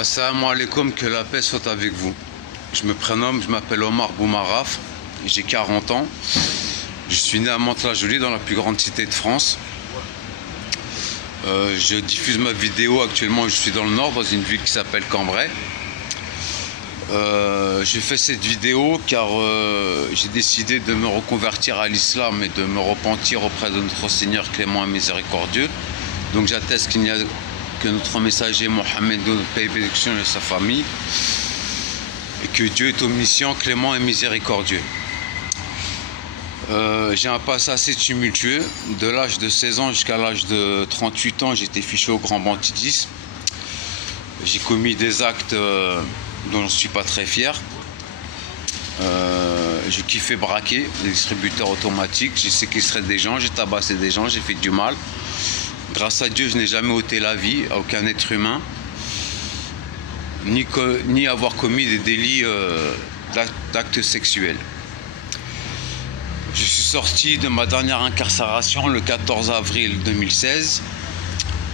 Assalamu alaikum, que la paix soit avec vous. Je me prénomme, je m'appelle Omar Boumaraf, j'ai 40 ans. Je suis né à Mantes-la-Jolie, dans la plus grande cité de France. Je diffuse ma vidéo actuellement, je suis dans le nord, dans une ville qui s'appelle Cambrai. J'ai fait cette vidéo car j'ai décidé de me reconvertir à l'islam et de me repentir auprès de notre Seigneur clément et miséricordieux. Donc j'atteste qu'il n'y a que notre messager Mohammed, de paix et bénédiction et sa famille, et que Dieu est omniscient, clément et miséricordieux. J'ai un passé assez tumultueux. De l'âge de 16 ans jusqu'à l'âge de 38 ans, j'étais fiché au grand banditisme. J'ai commis des actes dont je ne suis pas très fier. Je kiffais braquer des distributeurs automatiques, j'ai séquestré des gens, j'ai tabassé des gens, j'ai fait du mal. Grâce à Dieu, je n'ai jamais ôté la vie à aucun être humain, ni avoir commis des délits d'actes sexuels. Je suis sorti de ma dernière incarcération le 14 avril 2016.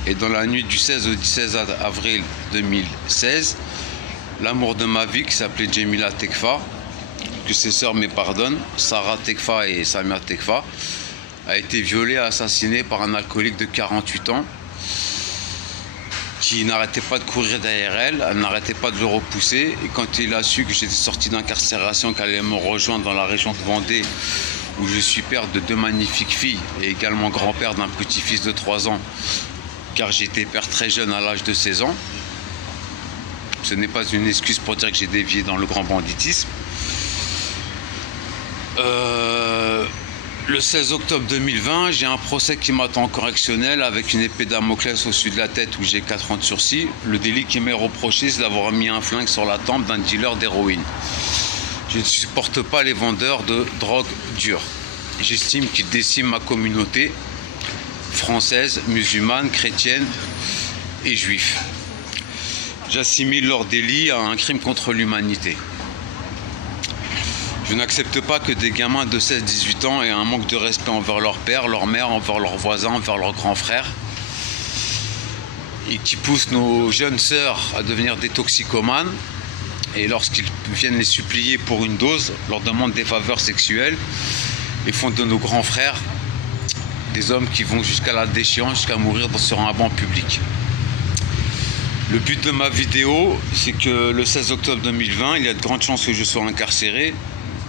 Et dans la nuit du 16 au 17 avril 2016, l'amour de ma vie, qui s'appelait Jemila Tekfa, que ses sœurs me pardonnent, Sarah Tekfa et Samia Tekfa, a été violée et assassinée par un alcoolique de 48 ans qui n'arrêtait pas de courir derrière elle, elle n'arrêtait pas de le repousser. Et quand il a su que j'étais sorti d'incarcération, qu'elle allait me rejoindre dans la région de Vendée, où je suis père de 2 magnifiques filles et également grand-père d'un petit-fils de 3 ans, car j'ai été père très jeune à l'âge de 16 ans. Ce n'est pas une excuse pour dire que j'ai dévié dans le grand banditisme. Le 16 octobre 2020, j'ai un procès qui m'attend en correctionnel avec une épée Damoclès au-dessus de la tête où j'ai 4 ans de sursis. Le délit qui m'est reproché, c'est d'avoir mis un flingue sur la tempe d'un dealer d'héroïne. Je ne supporte pas les vendeurs de drogue dure. J'estime qu'ils déciment ma communauté française, musulmane, chrétienne et juif. J'assimile leur délit à un crime contre l'humanité. Je n'accepte pas que des gamins de 16-18 ans aient un manque de respect envers leur père, leur mère, envers leurs voisins, envers leurs grands frères, et qui poussent nos jeunes sœurs à devenir des toxicomanes. Et lorsqu'ils viennent les supplier pour une dose, leur demandent des faveurs sexuelles et font de nos grands frères des hommes qui vont jusqu'à la déchéance, jusqu'à mourir sur un banc public. Le but de ma vidéo, c'est que le 16 octobre 2020, il y a de grandes chances que je sois incarcéré.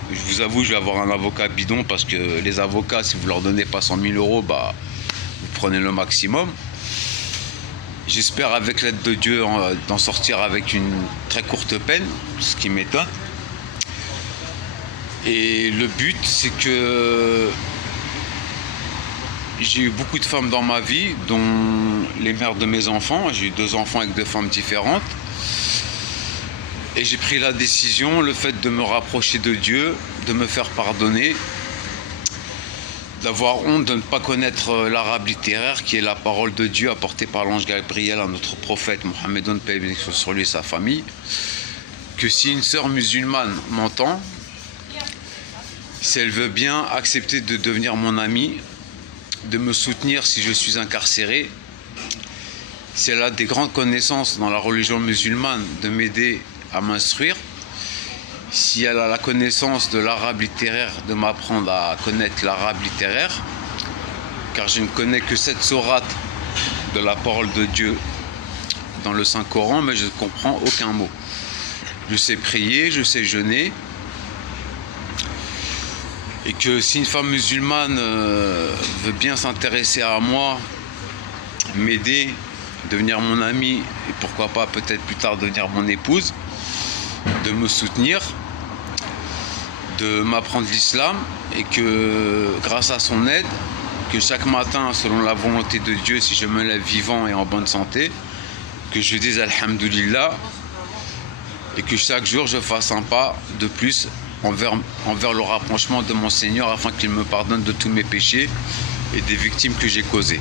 Je vous avoue, je vais avoir un avocat bidon parce que les avocats, si vous leur donnez pas 100 000 €, bah, vous prenez le maximum. J'espère, avec l'aide de Dieu, d'en sortir avec une très courte peine, ce qui m'étonne. Et le but, c'est que j'ai eu beaucoup de femmes dans ma vie, dont les mères de mes enfants. J'ai eu 2 enfants avec 2 femmes différentes. Et j'ai pris la décision, le fait de me rapprocher de Dieu, de me faire pardonner, d'avoir honte de ne pas connaître l'arabe littéraire, qui est la parole de Dieu apportée par l'ange Gabriel à notre prophète Mohammed, paix et bénédiction sur lui et sa famille. Que si une sœur musulmane m'entend, si elle veut bien accepter de devenir mon amie, de me soutenir si je suis incarcéré, si elle a des grandes connaissances dans la religion musulmane, de m'aider à m'instruire, si elle a la connaissance de l'arabe littéraire, de m'apprendre à connaître l'arabe littéraire, car je ne connais que 7 sourates de la parole de Dieu dans le Saint-Coran, mais je ne comprends aucun mot. Je sais prier, je sais jeûner, et que si une femme musulmane veut bien s'intéresser à moi, m'aider, devenir mon amie, et pourquoi pas peut-être plus tard devenir mon épouse, de me soutenir, de m'apprendre l'islam, et que grâce à son aide, que chaque matin, selon la volonté de Dieu, si je me lève vivant et en bonne santé, que je dise Alhamdulillah, et que chaque jour je fasse un pas de plus envers le rapprochement de mon Seigneur, afin qu'il me pardonne de tous mes péchés et des victimes que j'ai causées.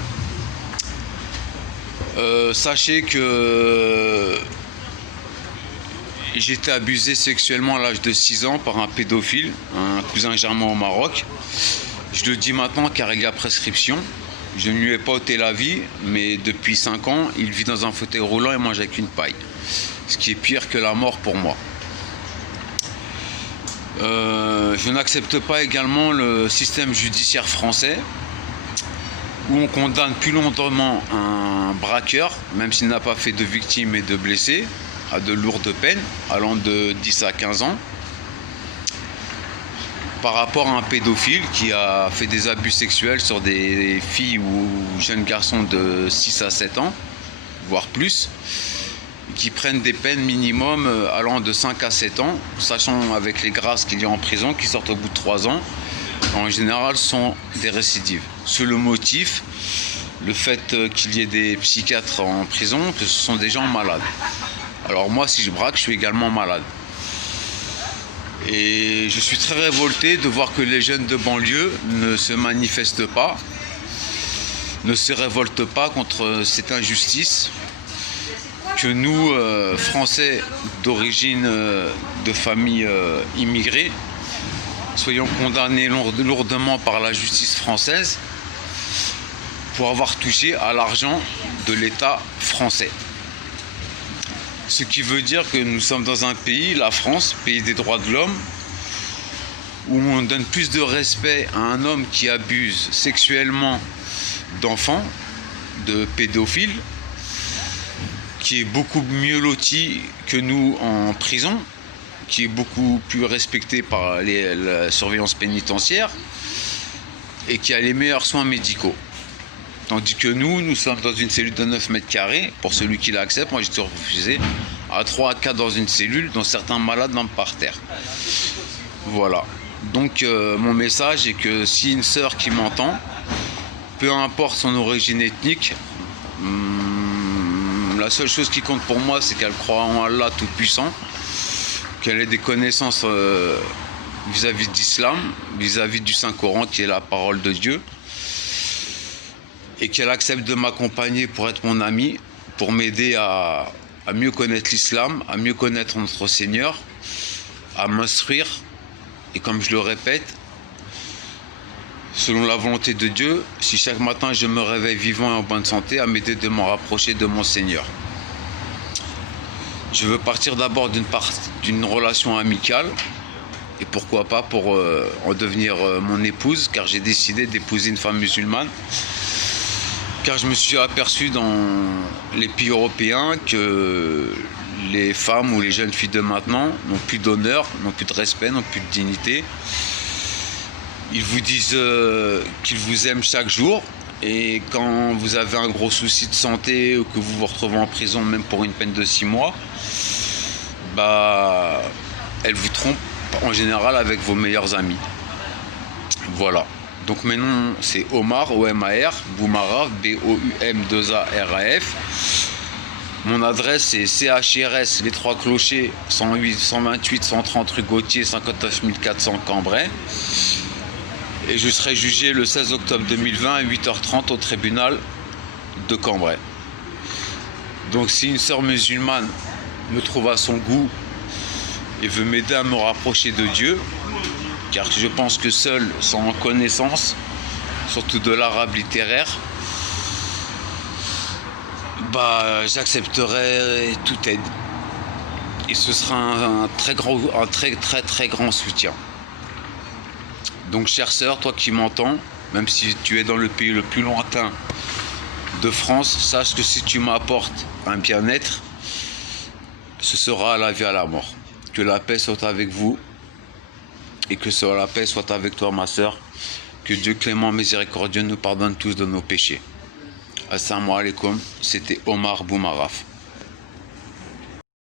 Sachez que j'ai été abusé sexuellement à l'âge de 6 ans par un pédophile, un cousin germain au Maroc. Je le dis maintenant car il y a prescription. Je ne lui ai pas ôté la vie, mais depuis 5 ans, il vit dans un fauteuil roulant et mange avec une paille. ce qui est pire que la mort pour moi. Je n'accepte pas également le système judiciaire français où on condamne plus longtemps un braqueur, même s'il n'a pas fait de victimes et de blessés, à de lourdes peines, allant de 10 à 15 ans, par rapport à un pédophile qui a fait des abus sexuels sur des filles ou jeunes garçons de 6 à 7 ans, voire plus, qui prennent des peines minimum allant de 5 à 7 ans, sachant avec les grâces qu'il y a en prison, qui sortent au bout de 3 ans, en général sont des récidives. Sur le motif, le fait qu'il y ait des psychiatres en prison, que ce sont des gens malades. Alors moi, si je braque, je suis également malade. Et je suis très révolté de voir que les jeunes de banlieue ne se manifestent pas, ne se révoltent pas contre cette injustice, que nous, Français d'origine de familles immigrées, soyons condamnés lourdement par la justice française pour avoir touché à l'argent de l'État français. Ce qui veut dire que nous sommes dans un pays, la France, pays des droits de l'homme, où on donne plus de respect à un homme qui abuse sexuellement d'enfants, de pédophiles, qui est beaucoup mieux loti que nous en prison, qui est beaucoup plus respecté par la surveillance pénitentiaire et qui a les meilleurs soins médicaux. Tandis que nous sommes dans une cellule de 9 mètres carrés, pour celui qui l'accepte, moi j'ai toujours refusé, à 3 à 4 dans une cellule, dont certains malades dorment par terre. Voilà. Donc mon message est que si une sœur qui m'entend, peu importe son origine ethnique, la seule chose qui compte pour moi, c'est qu'elle croit en Allah Tout-Puissant, qu'elle ait des connaissances vis-à-vis d'Islam, vis-à-vis du Saint-Coran qui est la parole de Dieu, et qu'elle accepte de m'accompagner pour être mon amie, pour m'aider à mieux connaître l'islam, à mieux connaître notre Seigneur, à m'instruire, et comme je le répète, selon la volonté de Dieu, si chaque matin je me réveille vivant et en bonne santé, à m'aider de m'en rapprocher de mon Seigneur. Je veux partir d'abord d'une relation amicale, et pourquoi pas pour en devenir mon épouse, car j'ai décidé d'épouser une femme musulmane. Car je me suis aperçu dans les pays européens que les femmes ou les jeunes filles de maintenant n'ont plus d'honneur, n'ont plus de respect, n'ont plus de dignité. Ils vous disent qu'ils vous aiment chaque jour, et quand vous avez un gros souci de santé ou que vous vous retrouvez en prison même pour une peine de 6 mois, elles vous trompent en général avec vos meilleurs amis. Voilà. Donc mes noms c'est Omar, O-M-A-R, Boumaraf, B-O-U-M-2-A-R-A-F. Mon adresse c'est CHRS, les 3 Clochers, 108, 128, 130 rue Gauthier, 59 400 Cambrai. Et je serai jugé le 16 octobre 2020 à 8h30 au tribunal de Cambrai. Donc si une sœur musulmane me trouve à son goût et veut m'aider à me rapprocher de Dieu, car je pense que seul, sans connaissance, surtout de l'arabe littéraire, j'accepterai toute aide. Et ce sera un très grand soutien. Donc chère sœur, toi qui m'entends, même si tu es dans le pays le plus lointain de France, sache que si tu m'apportes un bien-être, ce sera à la vie à la mort. Que la paix soit avec vous. Et que la paix soit avec toi, ma sœur. Que Dieu clément, miséricordieux nous pardonne tous de nos péchés. Assalamu alaikum, c'était Omar Boumaraf.